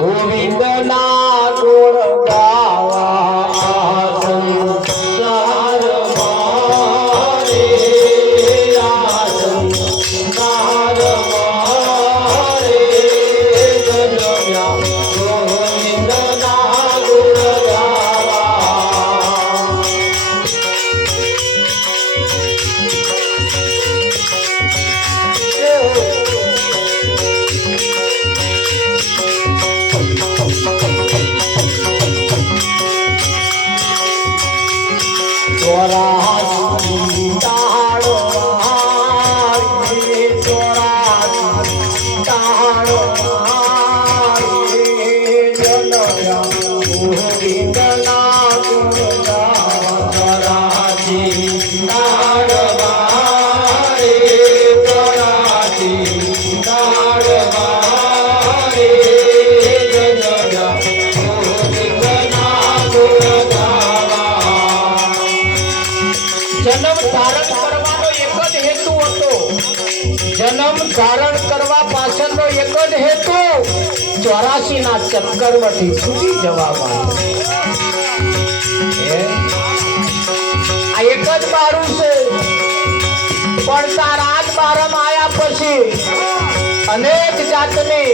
ગોવિંદ ના ગુણ ગાવા સંસાર મારે સંસાર મારે જન્મ્યા ગોવિંદ ના ગુણ जन्म धारण करवा पाछळनो एक ज हेतु 84 ना चक्करमांथी छूटी जवा માટે આ એક જ બારું છે પણ તારા જ બારમ આયા પછી અનેક જાતની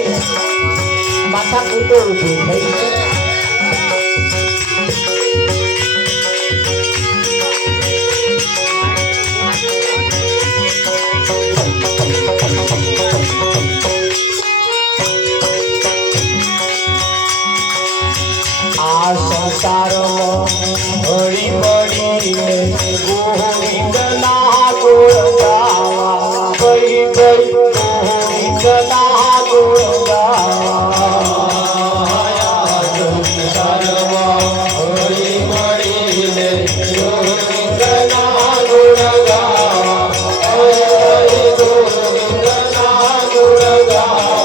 માથા કૂટો ઊભી થઈ છે संसार हरी बड़ी गोविंद ना गुण गावा गई गई गोविंद ना गुण गावा संसार हरी बड़ी गोविंद ना गुण गावा गोविंद ना गुण गावा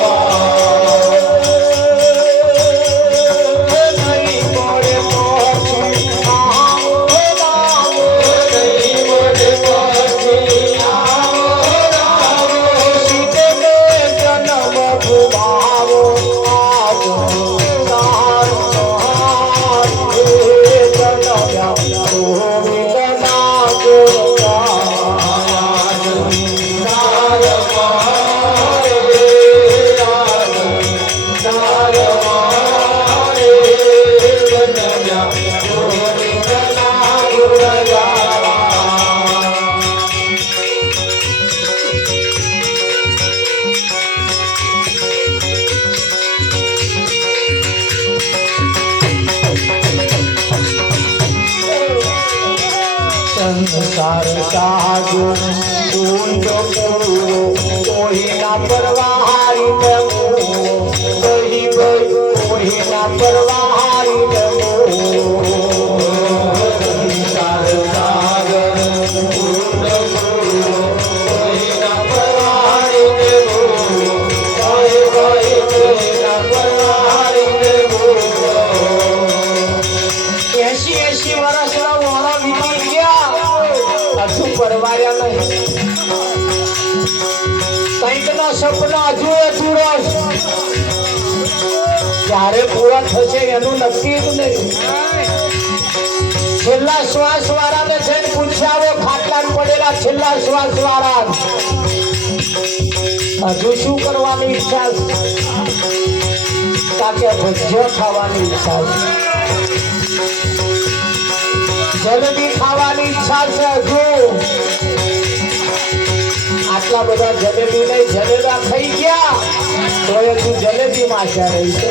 संसार साधु कुंज पूरो कोई ना परवारी नमो गई गई कोई ना परवारी नमो संसार सागर कुंज पूरो कोई ना परवारी नमो गई गई कोई ना परवारी नमो 80 વર્ષના મોરા વીતી ગયા હજુ પરવાર્યા નહીં કંઈકના સપના હજુ અધૂરા ક્યારે પૂરા થશે એનું નક્કી જ નહીં છેલ્લા શ્વાસ વાળાને જઈને પૂછ્યા ખાટલા પડેલા છેલ્લા શ્વાસ વાળા હજુ શું કરવાની ઈચ્છા છે ભજીયા ખાવાની ઈચ્છા છે જલેબી ખાવાની ઈચ્છા છે હજુ આટલા બધા જલેબી નહીં જલેબા ખાઈ ગયા તો હજુ જલેબી માથે રહી છે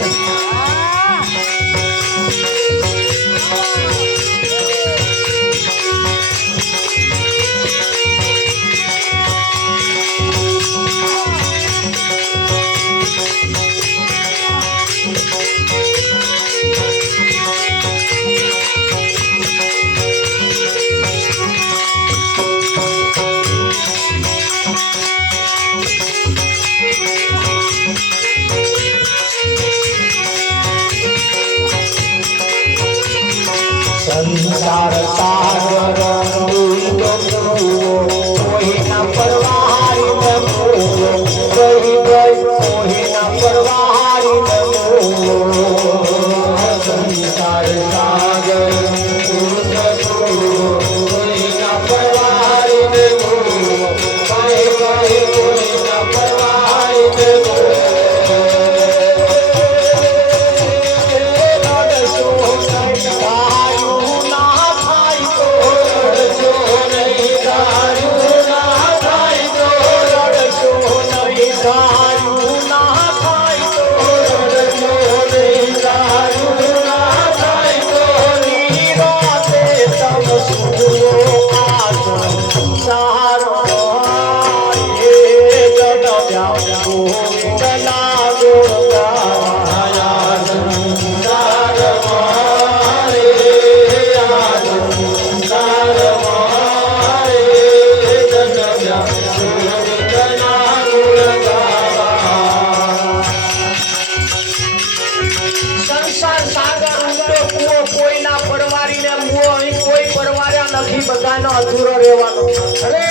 નથી, બધાનો અધૂરો રહેવાનો. અરે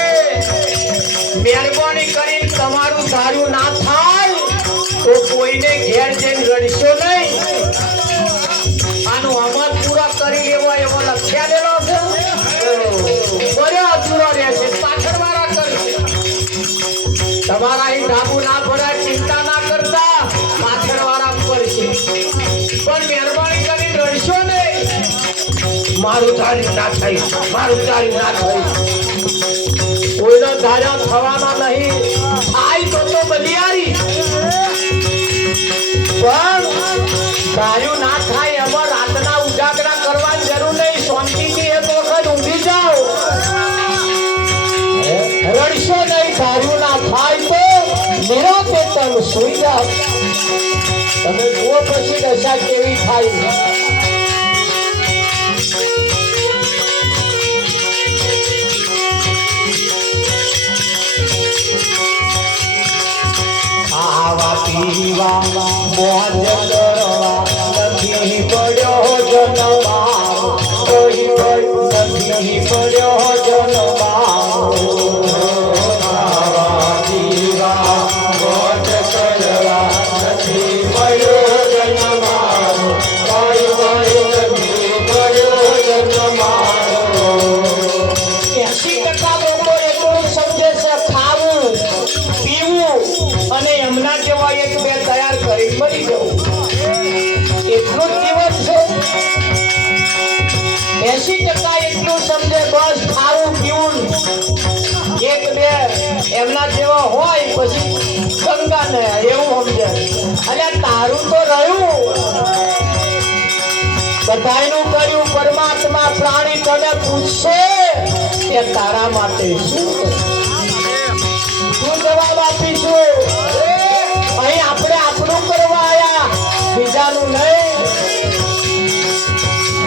મહેરબાની કરીને તમારું ધાર્યું ના થાય તો કોઈને ઘેર જઈને રડશો નહીં. આનું અમલ પૂરા કરી લેવો એવો લખ્યા લેલો છે. બરો અધૂરો રહેશે, પાછળ વાળા કરશે. તમારા અહીં ધાબુ ના ભરાય, ચિંતા ના કરતા, પાછળ વાળા કરશે. પણ મહેરબાની કરીને રડશો નહીં. મારું ધાર્યું ના થાય, મારું ધાર્યું ના થાય. કોઈનો ધાર્યો થવાનો નહીં. આઈ તો બલિયારી, પણ ધાર્યું ના થાય એમાં રાતના ઉજાગરા કરવાની જરૂર નહીં. શાંતિથી એક વખત ઊંઘી જાઓ, રડશો નહીં. ધાર્યું ના થાય તો નિરાતે તમે સુઈ જાઓ. તમે જુઓ પછી દશા કેવી થાય. ખાવા પીવા મોજ કરવા નથી પડ્યો જન્મારો, કોઈ નથી પડ્યો જન્મારો. ખાવા પીવા મોજ કરવા નથી પડ્યો જન્મારો, કોઈ નથી પડ્યો જન્મારો. 80% લોકો એટલું સમજે છે ખાવું પીવું અને એમના જેવા એક બે તૈયાર કરી મરી જવું, એટલું જ જીવન છે. 80% એટલું સમજે બસ ખાવું પીવું, એક બે એમના જેવા હોય પછી ગંગા ને એવું સમજે. અરે તારું તો રહ્યું, બધાયનું કર્યું. પરમાત્મા પ્રાણી તને પૂછશે કે તારા માટે શું જવાબ આપીશું? અહીં આપણે આપણું કરવા આયા, બીજાનું નહીં.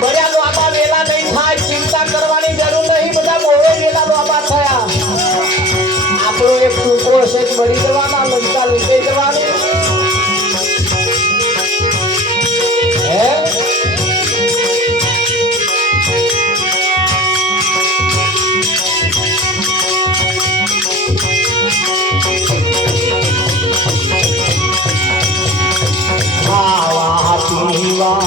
બધા લોબા વેલા નહીં થાય, ચિંતા કરવાની જરૂર નહીં. બધા મોડે વેલા લોબા થયા. આપણો એક ટૂંકો છે, મરી જવાના, લંકા લૂંટાઈ જવાની. હે ખાવા પીવા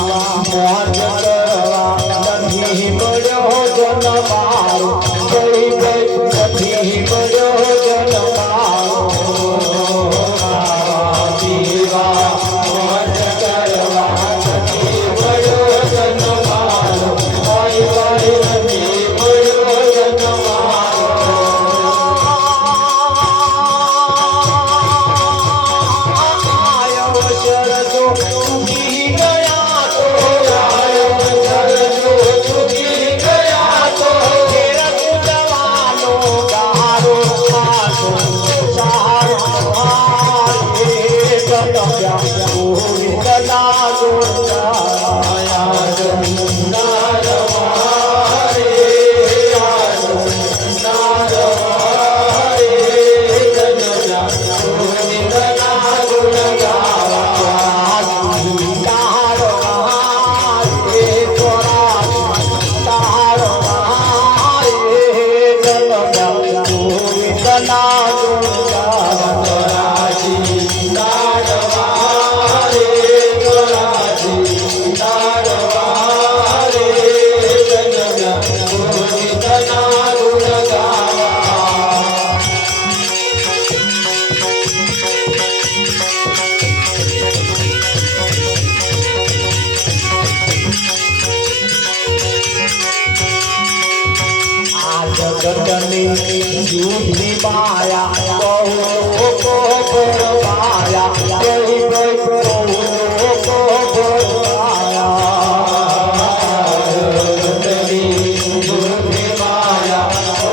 મોજ કરવા નથી પડ્યો જન્મારો, કોઈ નથી પડ્યો જન્મારો. ખાવા પીવા મોજ કરવા નથી પડ્યો જન્મારો, કોઈ નથી પડ્યો જન્મારો. આયો શરજો ચૂકી ગયા તો, આયો શરજો ચૂકી ગયા તો, ઘેર કૂદવાનો ગારો ખાતો સારો હારે ગણ્યા ગોવિંદના ગોળાયા જમના રવારે, જમના રવારે ગણ્યા ગોવિંદના ગુણગાવા. તારો હારે તોરા, તારો હારે ગણ્યા ગોવિંદના ગુણગાવા. તોરાજી તારવારે, તોરાજી તારવારે ગણ્યા ગોવિંદના ગુણગાવા. આ જગતની જૂઠની માયા બહુ લોકો ભરમાયા, કોઈ બહુ લોકો ભરમાયા. જગતની જૂઠની માયા બહુ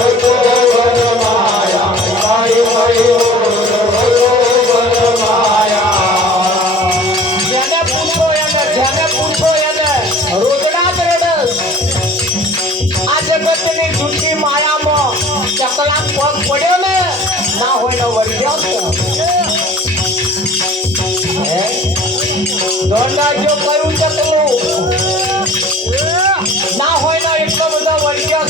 લોકો ભરમાયા, કોઈ બહુ લોકો ભરમાયા. જેને પૂછો એને રોજડા જ રડસ. આ જગતની જૂઠી માયામાં ચકલા પગ પડ્યો ને, ના હોય ને વળી જાવ. દોડાજો કયું ચકલું ના હોય ને એટલો બધો વળગ્યો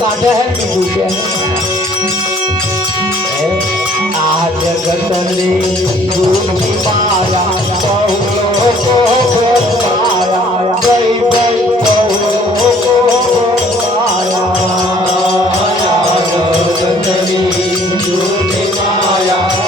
કાઢે હે બીજું કે આ જગતની દુઃખી માયા બહુ લોકો માયા ગઈ ગઈ બહુ લોકો માયા જગતની દુઃખી માયા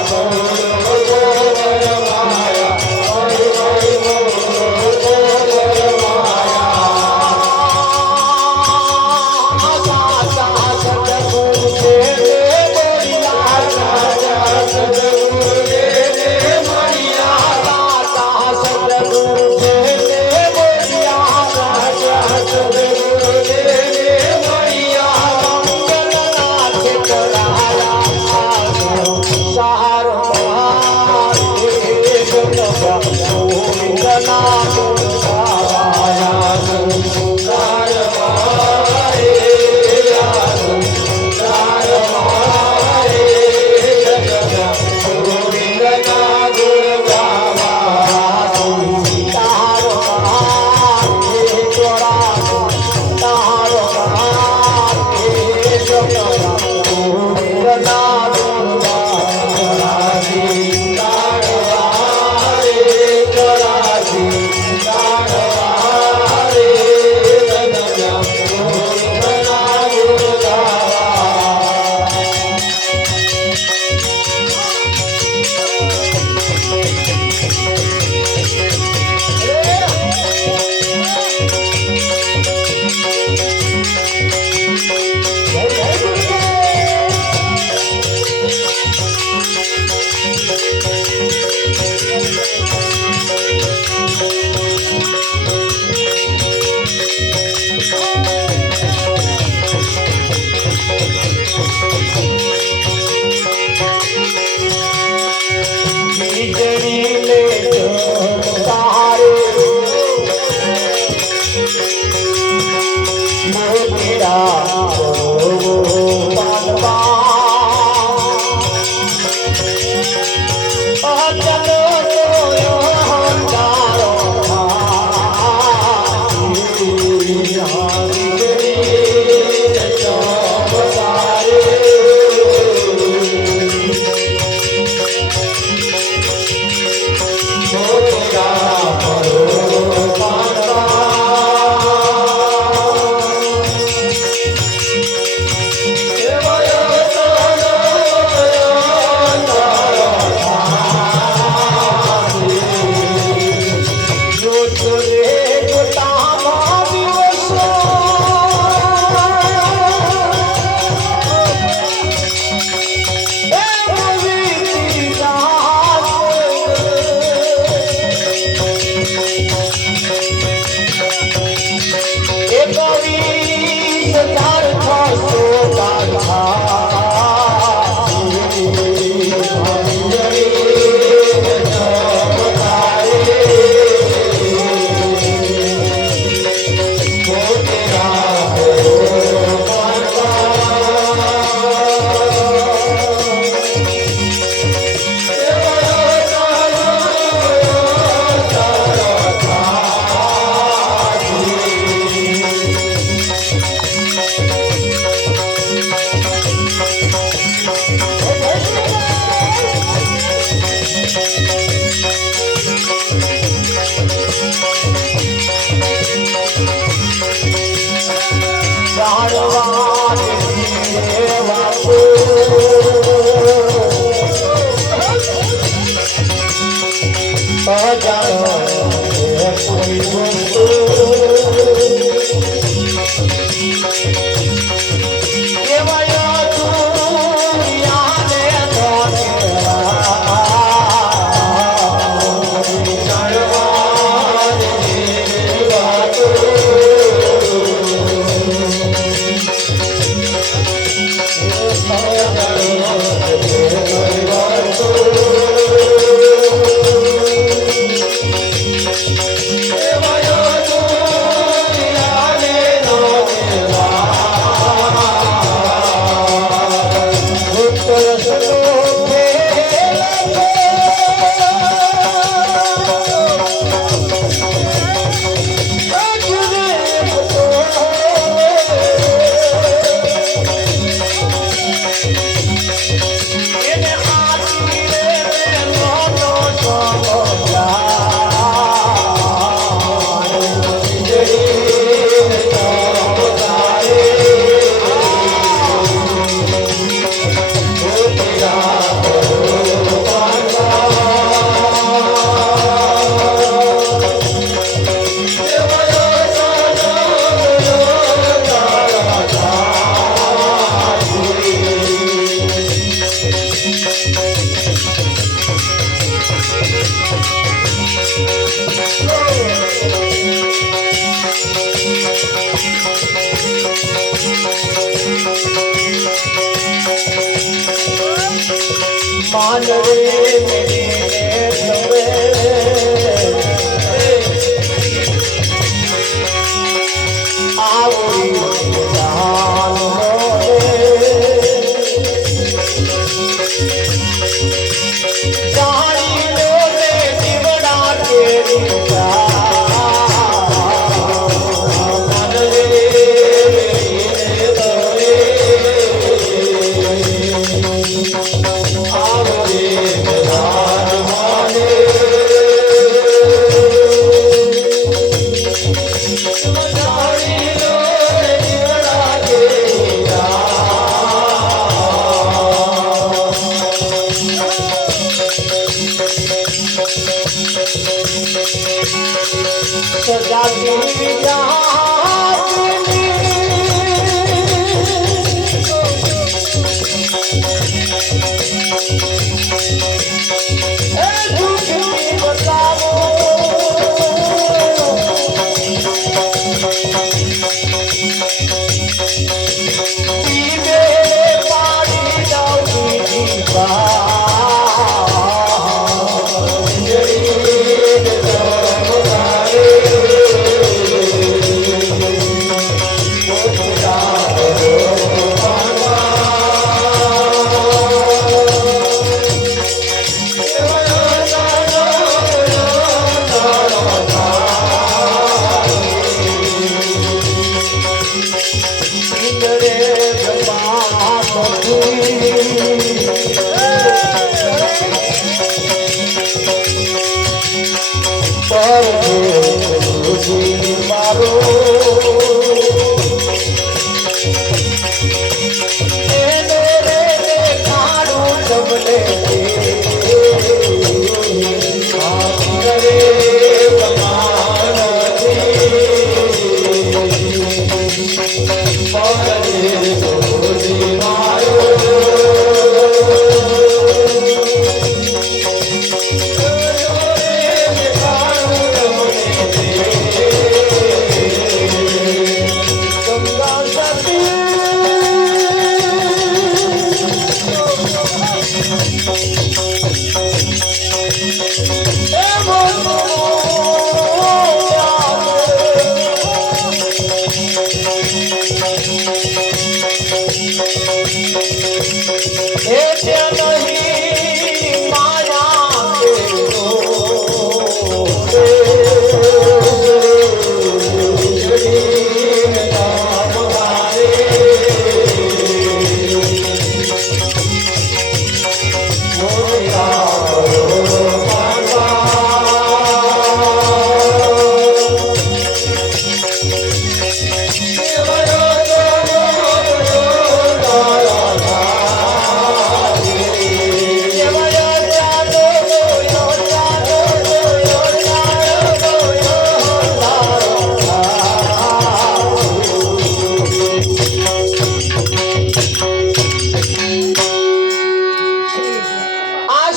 Hey,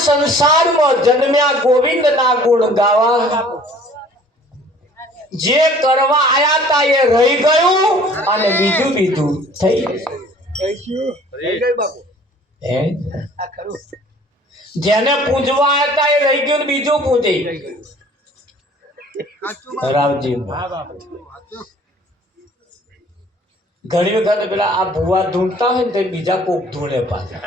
સંસારમાં જન્મ્યા ગોવિંદ ના ગુણ ગાવા, જે કરવા આયા તા એ રહી ગયું અને બીજું બીજું થઈ ગયું. જેને પૂજવા આયા તા એ રહી ગયું, બીજું પૂજે. રાવજી ઘણી વખત પેલા આ ભુવા ધૂંઢતા હોય ને તો બીજા કોક ધૂણે પાછા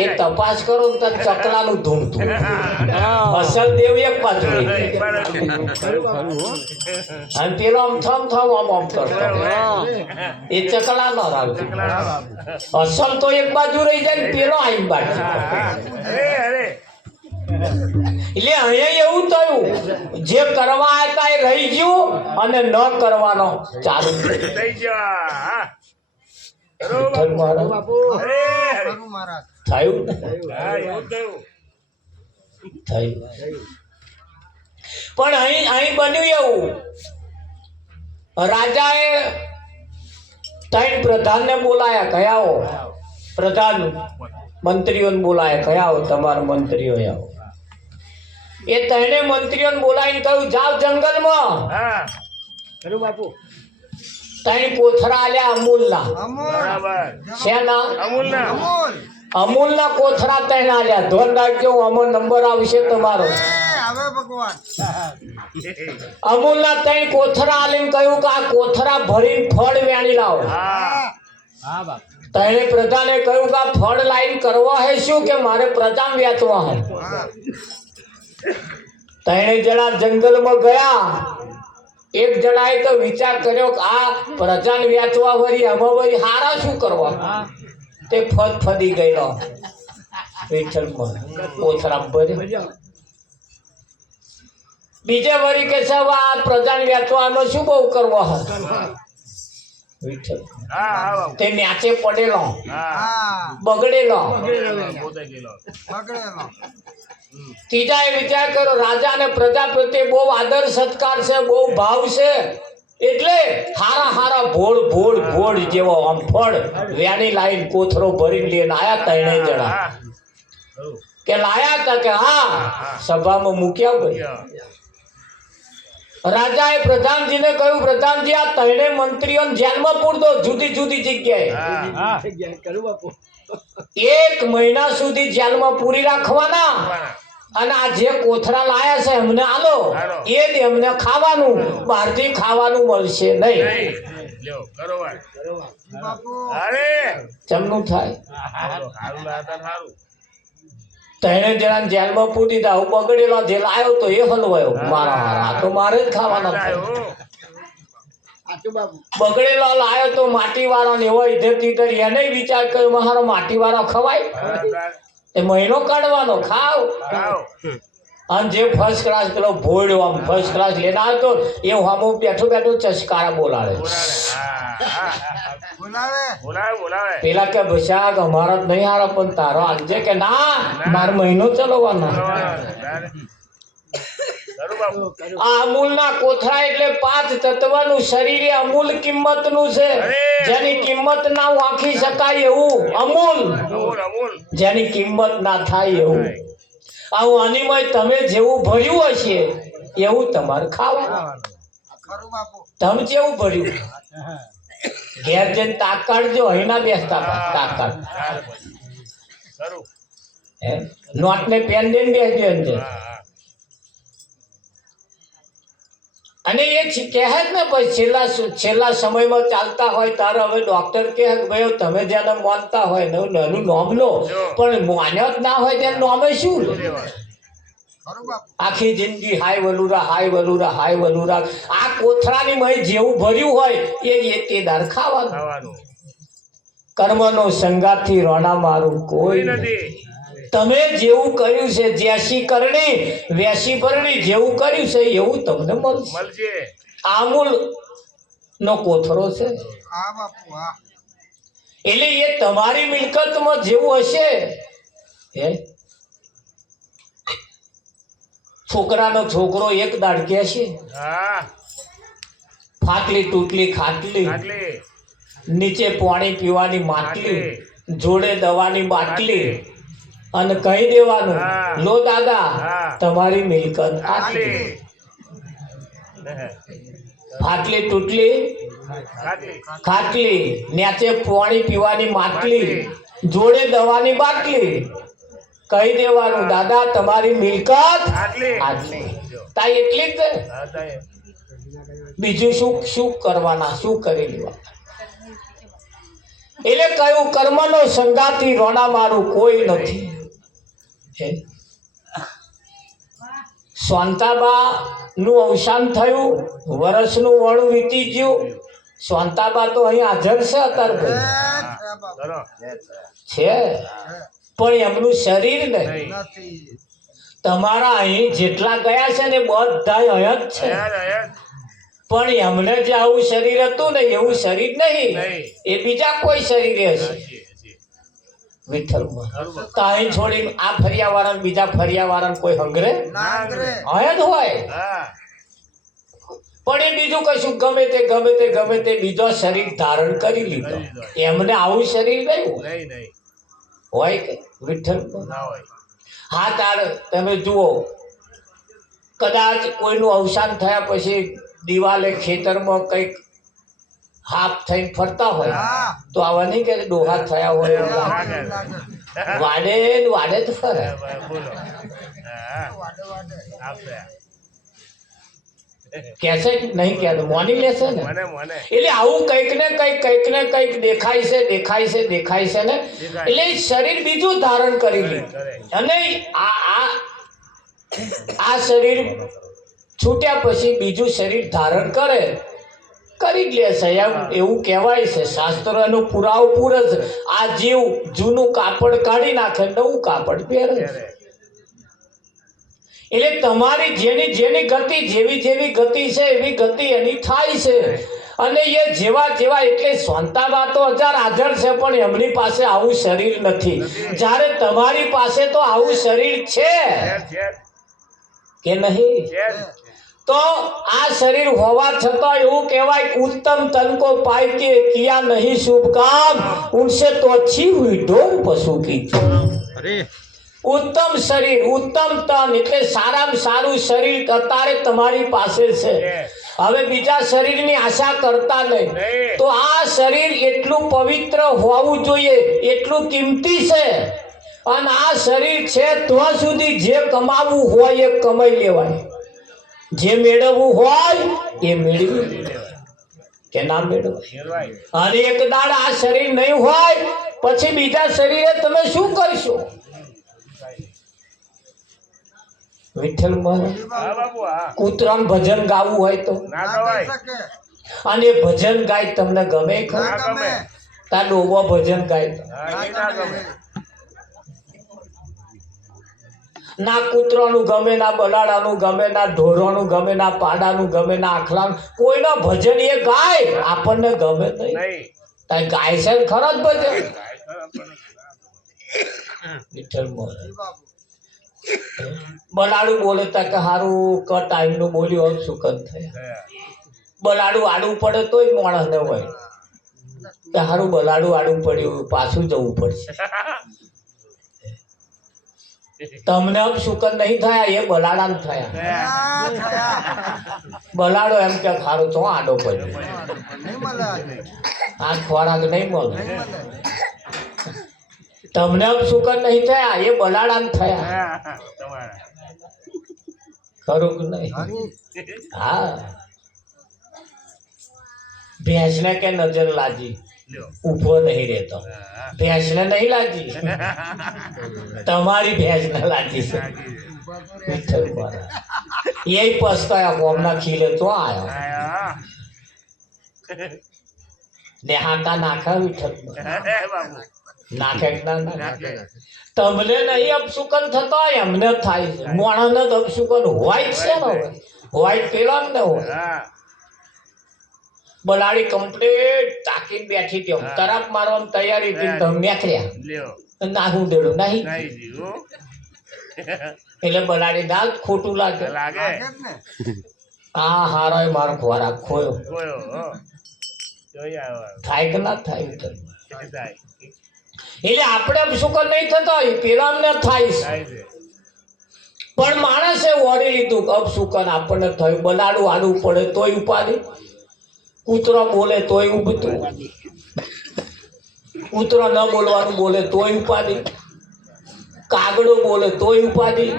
એ તપાસ કરો તો ચકલાનું ધૂણતું, અસલ દેવ એક બાજુ અને પેલો આમ થમ થમ આમ આમ કરતો, એ ચકલા ન રાખજો. અસલ તો એક બાજુ રહી જાય ને પેલો આઈ બાજુ. એટલે અહીંયા એવું થયું, જે કરવા હતા એ રહી ગયું અને ન કરવાનો ચાલુ થઈ ગયો. પણ અહીં બન્યું એવું, રાજાએ ત્રણ પ્રધાનને બોલાયા, કયાઓ પ્રધાન મંત્રીઓને બોલાયા, કયાઓ તમારા મંત્રીઓ આવો. એ ત્રણે મંત્રીઓને બોલાવીને કહ્યું, જાઓ જંગલમાં. ત્રણ કોથળા આલ્યા અમૂલના. શેના? અમૂલના કોથળા તૈણ આલ્યા. ધોન રાખજો, અમો નંબર આવશે તમારો. હવે ભગવાન અમૂલના 3 કોથળા આલીને કહ્યું કે આ કોથળા ભરીને ફળ વેણી લાવો. તણે પ્રજાને કહ્યું કે આ ફળ લાઈન કરવા હે શું કે મારે પ્રજા વેચવા હે. તણે જણા જંગલમાં ગયા. એક જણાએ તો વિચાર કર્યો કે આ પ્રજાને વેચવા વળી અમે વળી હારા શું કરવા. તે ફદી ગયેલો વિઠ્ઠલમાં કોથળા ભર્યો. બીજે વળી કે સાહેબ આ પ્રજાને વેચવામાં શું બહુ કરવા હે. વિઠ્ઠલ તે ન્યાચે પડેલો બગડેલો. ત્રીજાએ વિચાર કર્યો રાજા અને પ્રજા પ્રત્યે બહુ આદર સત્કાર છે, બહુ ભાવ છે, એટલે હારા હારા ભોળ ભોળ ભોળ જેવો આમ ફળ વેણી લાઈન કોથળો ભરીને લઈને આયા. 3 જણા કે લાયા હતા કે હા સભામાં મૂક્યા ભાઈ. રાજાએ પ્રધાનજીને કહ્યું પ્રધાનજી આ 3 મંત્રીઓને જેલમાં પૂરતો જુદી જુદી જગ્યાએ 1 મહિના સુધી જેલમાં પૂરી રાખવાના અને આ જે કોથળા લાયા છે એમને આલો એ જ એમને ખાવાનું, બહારથી ખાવાનું મળશે નહીં. ચમનું થાય 3 જણા જેલમાં પૂરી દીધા. હું બગડેલો જે લાયો તો એ હલવાયો મારા હારા, તો મારે જ ખાવાના થાય. બગડેલો લાયો તો માટી વાળા ને એવો ઇધર એને વિચાર કર્યો મારો માટી વાળો ખવાય, એ મહિનો કાઢવાનો ખાવ. અને જે ફર્સ્ટ ક્લાસ પેલો ભોળ્યો આમ ફર્સ્ટ ક્લાસ લઈને આવતો એ હામો બેઠો બેઠો ચસકારા બોલાવે. પેલા કે ભસાક અમારા જ નહીં હારો પણ તારો આજે કે ના મારો મહિનો ચલાવવાનો. આ અમૂલના કોથળા એટલે 5 તત્વનું શરીર એ અમૂલ કિંમતનું છે. જેની કિંમત ના વાંખી શકાય એવું અમૂલ, જેની કિંમત ના થાય એવું. આવું અનિમય તમે જેવું ભર્યું હશે એવું તમારે ખાવાનું. તમે જેવું ભર્યું ઘેર જઈને તાક કાઢજો, અહીં ના બેસતા તાક કાઢ. નોટ ને પેન દઈને બેસજો અંદર. અને એ કહે જ ને પછી છેલ્લા સમયમાં ચાલતા હોય તારે હવે ડોક્ટર કહે ભાઈ તમે જેને માનતા હોય ને નાનું નોમ લો, પણ માન્યો જ ના હોય તેને નોમે શું લો. આખી જિંદગી હાય વલુરા હાય વલુરા હાય વલુરા. આ કોથળાની મય જેવું ભર્યું હોય એ તે દાર ખાવાનું. કર્મનો સંગાથી રોણા મારું કોઈ નથી. તમે જેવું કર્યું છે જ્યાસી કરણી વેસી પરણી જેવું કર્યું છે એવું તમને મળશે. આમૂલ નો કોથળો છે એટલે એ તમારી મિલકતમાં જેવું હશે. હે છોકરાનો છોકરો એક દાડ કે છે ફાટલી તૂટલી ખાટલી, નીચે પાણી પીવાની માટલી, જોડે દવાની બાટલી, અને કહી દેવાનું લો દાદા તમારી મિલકત આટલી. ફાટલી તૂટલી ખાટલી, નીચે પાણી પીવાની માટલી, જોડે દવાની બાટલી, કહી દેવાનું દાદા તમારી મિલકત આટલી. તા એટલી જ બીજું શું શું કરવાના, શું કરી લેવા. એટલે કયું કર્મનો સંગાથી રોણા મારું કોઈ નથી. શાંતાબા નું અવસાન થયું, વર્ષનું વળું વીતી ગયું. શાંતાબા તો અહીં હાજર છે અત્યારે છે, પણ એમનું શરીર નહીં. તમારા અહીં જેટલા ગયા છે ને બધા અહીંયા જ છે, પણ એમને જે આવું શરીર હતું ને એવું શરીર નહીં, એ બીજા કોઈ શરીરે હશે. વિઠ્ઠલમાં તો અહીં છોડીને આ ફરિયા વાળા બીજા ફરિયા વાળા કોઈ હંગરે અહીંયા જ હોય. પણ એ બીજું કશું ગમે તે બીજો શરીર ધારણ કરી લીધો. એમને આવું શરીર નહીં હોય કે વિઠ્ઠલ. હા તાર તમે જુઓ કદાચ કોઈનું અવસાન થયા પછી દિવાલે ખેતરમાં કઈક હાફ થઈને ફરતા હોય તો આવા નહીં કે ડોહા થયા હોય. વાડે ને વાડે જ ફરે. બોલો આપણે કેસે નહીં કે મોની લેશે ને. મને મને એટલે આવું કંઈક ને કંઈક દેખાય છે ને એટલે શરીર બીજું ધારણ કરી લે. અને આ શરીર છૂટ્યા પછી બીજું શરીર ધારણ કરી જ લે છે. એવું કહેવાય છે, શાસ્ત્રનો પુરાવો પૂરે છે. આ જીવ જૂનું કાપડ કાઢી નાખે, નવું કાપડ પહેરે છે. એટલે તમારી જેની ગતિ જેવી ગતિ છે એવી ગતિ એની થાય છે. અને એ જેવા એટલે સ્વંતામાં તો હાજર છે, પણ એમની પાસે આવું શરીર નથી. જ્યારે તમારી પાસે તો આવું શરીર છે કે નહીં, તો આ શરીર હોવા છતાં એવું કહેવાય ઉત્તમ તન કો પાય કે કિયા નહીં શુભ કામ ઉનસે તો अच्छी हुई ढोर पशु की. ઉત્તમ શરીર, ઉત્તમ તન એટલે સારામાં સારું શરીર અત્યારે તમારી પાસે છે. હવે બીજા શરીરની આશા કરતા નહીં. તો આ શરીર એટલું પવિત્ર હોવું જોઈએ, એટલું કિંમતી છે. અને આ શરીર છે તો સુધી જે કમાવું હોય એ કમાઈ લેવાય, જે મેળવવું હોય એ મેળવી કે ના મેળવાય. અને એક દાડ આ શરીર નહીં હોય પછી બીજા શરીરે તમે શું કરશો? વિઠ્ઠલ કૂતરામ ભજન ગાવું હોય તો અને ભજન ગાય તમને ગમે તા ડોબો ભજન ગાય ના કૂતરાનું ગમે, ના બલાડાનું ગમે, ના ઢોરોનું ગમે, ના પાડાનું ગમે, ના આખલાનું, કોઈના ભજન એ ગાય આપણને ગમે નહીં. તાય ગાય છે ખરો જ ભજન. વિઠ્ઠલ બલાડું બોલે તા કે હારું ક ટાઈમ નું બોલ્યું હવે સુકન થયા. બલાડું આડું પડે તોય માણસ ને હોય કે હારું બલાડું આડું પડ્યું, પાછું જવું પડશે. તમને આમ સુકન નહીં થયા, એ બલાડા થયા. બલાડો એમ કે હારું તો આડો પડ્યો, આ ખોરાક નહીં મળે. તમને આમ સુકન નહીં થયા, એ બલાડા થયા. ખરું કે નહીં? હા. ભેંસને કે નજર લાજી, ઉભો નહીં રહેતો. ભેંસને નહીં લાજી, તમારી ભેંસને લાજી છે. એ પસ્તાયા કોમના ખીલે તો આવ્યો ને હાકા નાખા વિઠ્ઠલ નાખે ના નાખે. તમને નહીં અપશુકન થતો હોય, એમને થાય છે. મોણાને તો અપશુકન હોય જ છે ને, હોય પેલા ને હોય. બલાડી કમ્પ્લીટ તાકીને બેઠી હતી, તરફ મારવાની તૈયારી હતી, તમે મેખ્યા નાહું દેડું નહીં. એટલે બલાડી ના ખોટું લાગે. આ હારો મારો ખોરાક ખોયો થાય કે ના થાય? એટલે આપણે અપશુકન નહીં થતો હોય, પેલા ને થાય છે. પણ માણસે ઓળી લીધું અપશુકન આપણને થયું. બલાડું આડું પડે તોય ઉપાડી, કૂતરો બોલે તોય ઉભતું, કૂતરો ન બોલવાનું બોલે તોય ઉપાડી, કાગડો બોલે તોય ઉપાડી,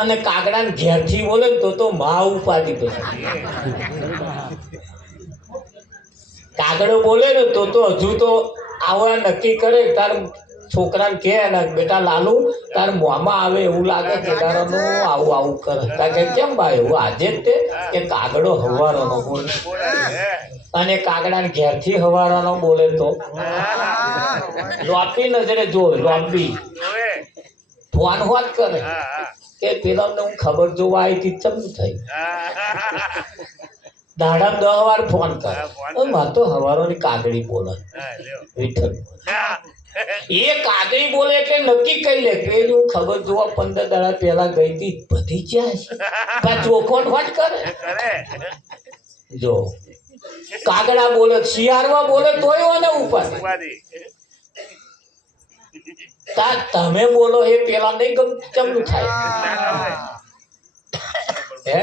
અને કાગડાને ઘેરથી બોલે તો માં ઉપાડી. પછી કાગડો બોલે ને તો હજુ તો આવવા નક્કી કરે. તાર છોકરાને કે બેટા લાલુ તાર મોંમાં આવે એવું લાગે કે તારાનું આવું કરે. કે કેમ ભાઈ એવું? આજે જ તે કે કાગડો હવારાનો બોલે, અને કાગડાને ઘેરથી હવારાનો બોલે તો લોપી નજરે જો, લોપી ફોન હોત કરે કે પેલા હું ખબર જોવા આવી હતી ચમ થઈ. દાડા 10 વાર ફોન કરે, માં તો હવારોની કાગડી બોલે. વિઠ્ઠલ એ કાગડી બોલે એટલે નક્કી કરી લે કે હું ખબર જોવા 15 દાડા પહેલા ગઈ હતી, બધી જાય ચોખવટ હોટ કરે. જો કાગડા બોલે, શિયાળમાં બોલે તોય ને ઉપાડી. તમે બોલો એ પેલા નહીં ચમનું થાય. હે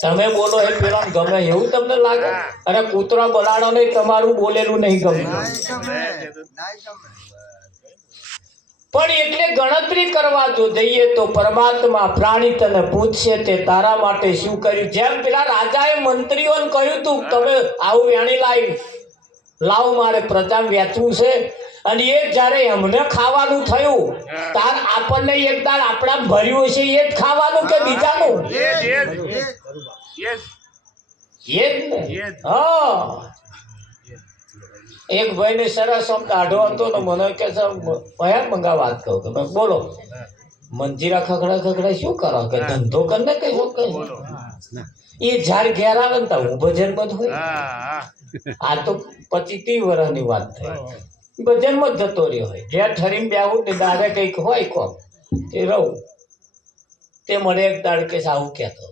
તમે બોલો એ પેલા ગમે એવું તમને લાગે? અને કૂતરા બલાડો નહીં તમારું બોલેલું નહીં ગમે. પણ એટલે ગણતરી કરવા જો જઈએ તો પરમાત્મા પ્રાણી તને પૂછશે તે તારા માટે શું કર્યું. જેમ પેલા રાજાએ મંત્રીઓને કહ્યું તું તમે આવું વેણી લાવ મારે પ્રજા વેચવું છે, અને એ જ્યારે એમને ખાવાનું થયું તાર આપણને એક દાળ આપણા ભર્યું છે એ જ ખાવાનું કે બીજાનું? એ જ ને. હા, એક ભાઈને સરસ આમ દાઢો હતો ને મને કે ભયા મંગા વાત કહું કે ભાઈ બોલો મંજીરા ખખડા શું કરો કે ધંધો કરીને કઈ શું કહે એ જ્યારે ઘેર આવે ને તો હું ભજન બંધ હોય. આ તો 25-30 વર્ષની વાત થઈ, ભજનમાં જ જતો રહ્યો હોય. ઘેર ઠરીને બેવું ને દાડે કંઈક હોય કોમ એ રહું તે મને એક દાડ કે આવું કહેતો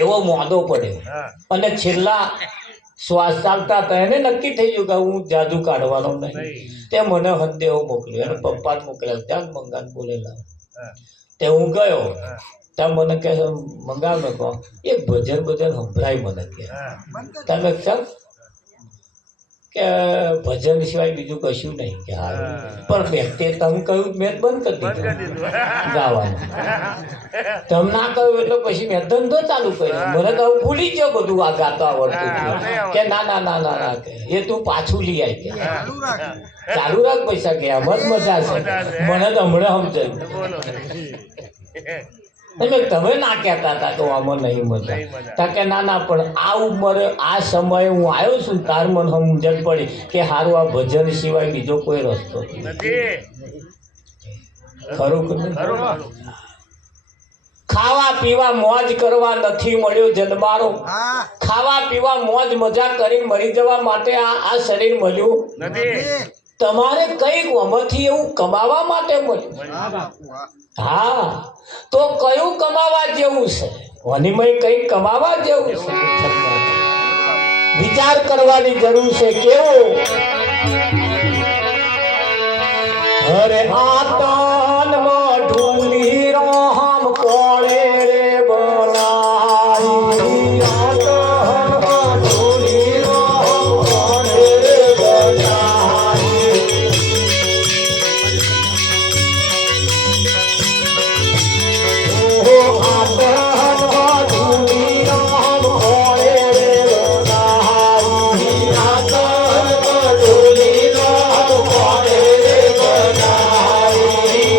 એવો મોદો પડ્યો અને છેલ્લા શ્વાસ ચાલતા હતા એને નક્કી થઈ ગયું કે હું જાદુ કાઢવાનો નહીં. તે મને હદેવો મોકલ્યો અને પપ્પા જ મોકલ્યા ત્યાં મંગાને બોલેલા. તે હું ગયો ત્યાં મને કહે મંગાવ ને કહો એક ભજન સંભળાય મને કે તમે ચાલ કે ભજન સિવાય બીજું કશું નહીં કે હા. પણ મેં તે તમે કહ્યું મેં બંધ કરી દીધું ગાવાનું. તમે ના કહ્યું એટલે પછી મેં ધંધો ચાલુ કર્યો. મને તો ભૂલી ગયો બધું આ ગાતો આવડતું કે ના ના ના ના ના કે એ તું પાછું લઈ આવી કે ચાલુ રાખ પૈસા કે એમ જ મજા છે. મને તો હમણાં સમજાયું તમે ના કહેતા હતા તો આમાં નહીં મજા તા કે ના ના પણ આ ઉંમરે આ સમયે હું આવ્યો છું તાર મને સમજણ પડી કે સારું આ ભજન સિવાય બીજો કોઈ રસ્તો નથી. ખરું કે ખાવા પીવા મોજ કરવા નથી મળ્યો જન્મારો. ખાવા પીવા મોજ મજા કરી મરી જવા માટે આ શરીર મળ્યું નથી. તમારે કઈક આમાંથી એવું કમાવા માટે મળ્યું. હા તો કયું કમાવા જેવું છે? વનીમય કઈક કમાવા જેવું છે. વિચાર કરવાની જરૂર છે. કેવું અરે આતનમાં ઢૂંઢી રામ કોળે રે બનાઈ. આતનમાં ઢૂંઢી રામ કોળે રે બનાઈ. ઓ આતનમાં ઢૂંઢી રામ કોળે રે બનાઈ. આતનમાં ઢૂંઢી રામ કોળે રે બનાઈ.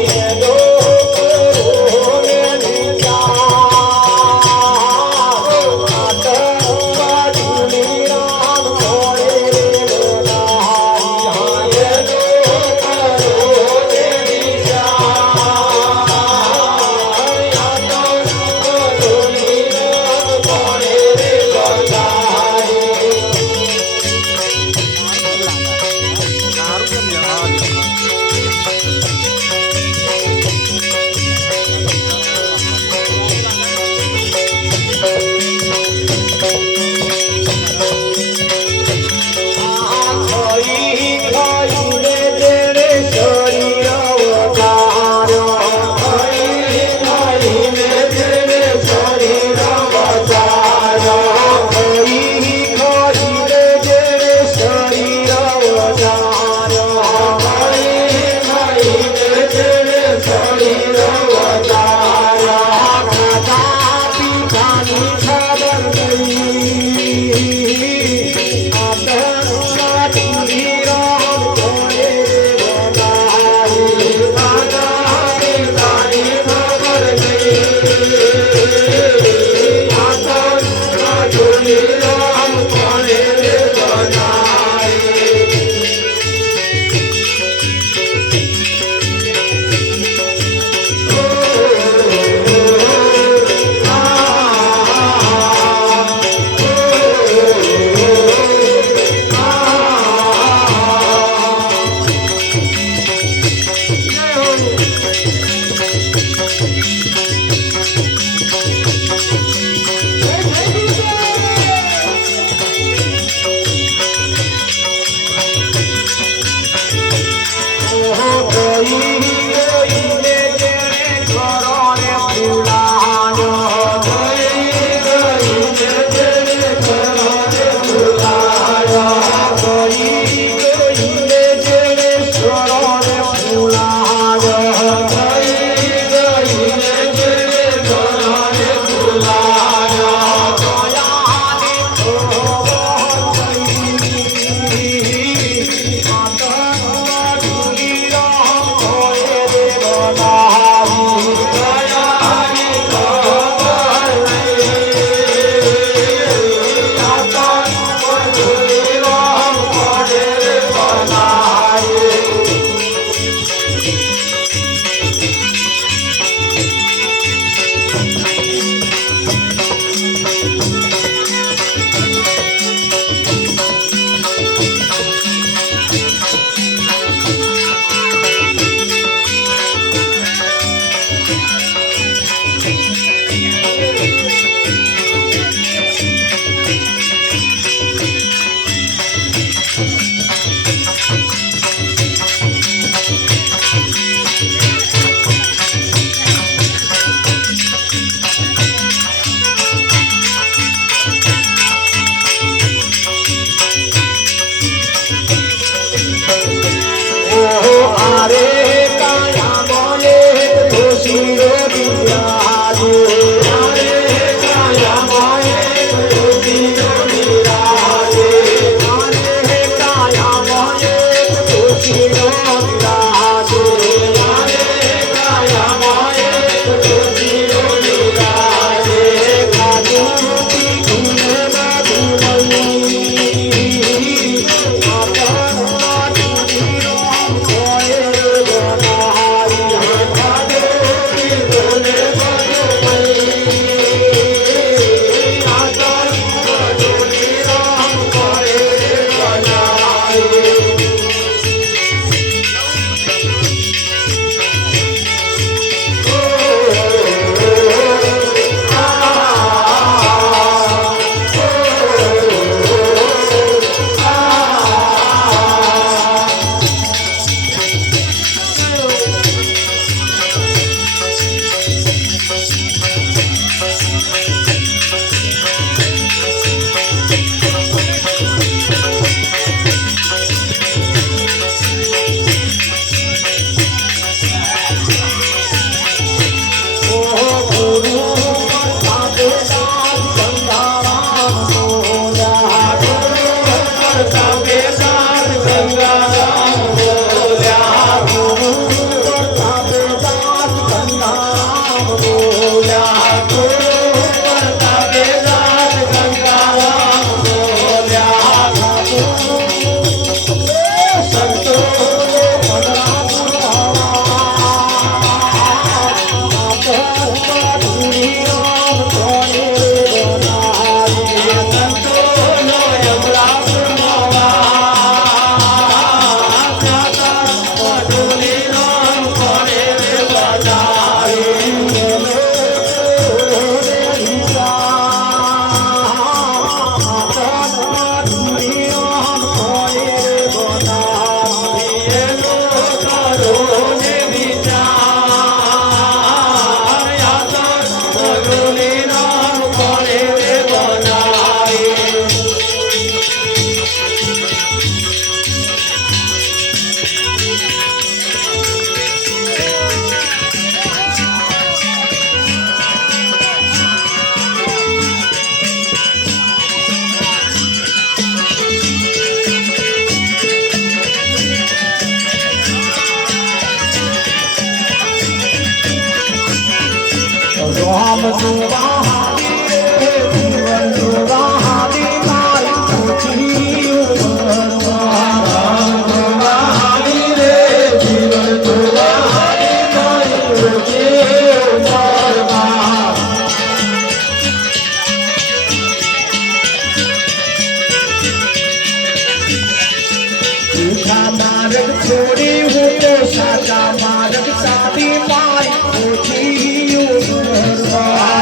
मार्ग छोड़ी हूँ तो साचा मार्ग शादी माई पूछी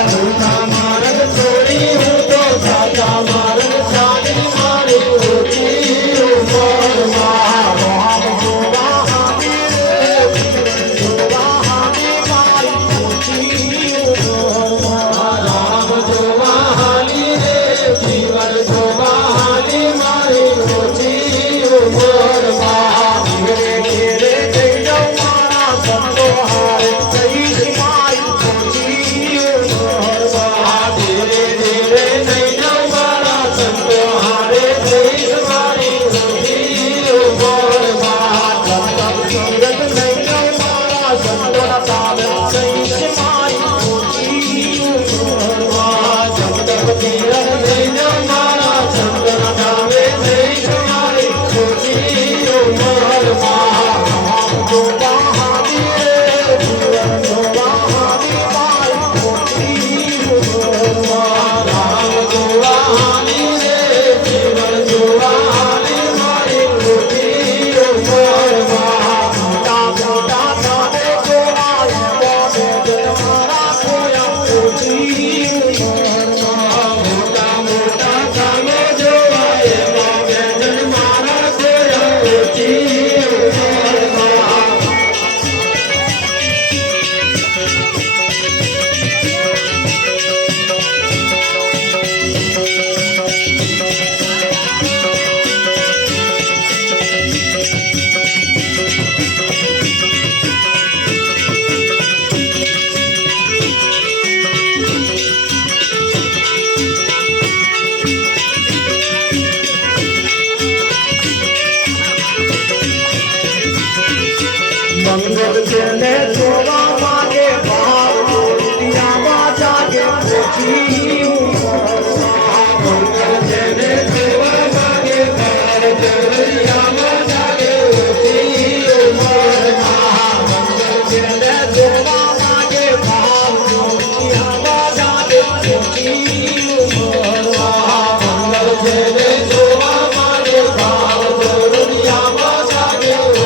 झूठा मार्ग छोड़ी हूँ तो साचा मार्ग शादी माई पूछी मंगल चले जोड़ा मागे भाव दिया बाजा के पूछी मंगल चले जोड़ा मागे भाव दिया बाजा के पूछी मंगल चले जोड़ा मागे भाव दिया बाजा के पूछी मंगल चले जोड़ा मागे भाव दिया बाजा के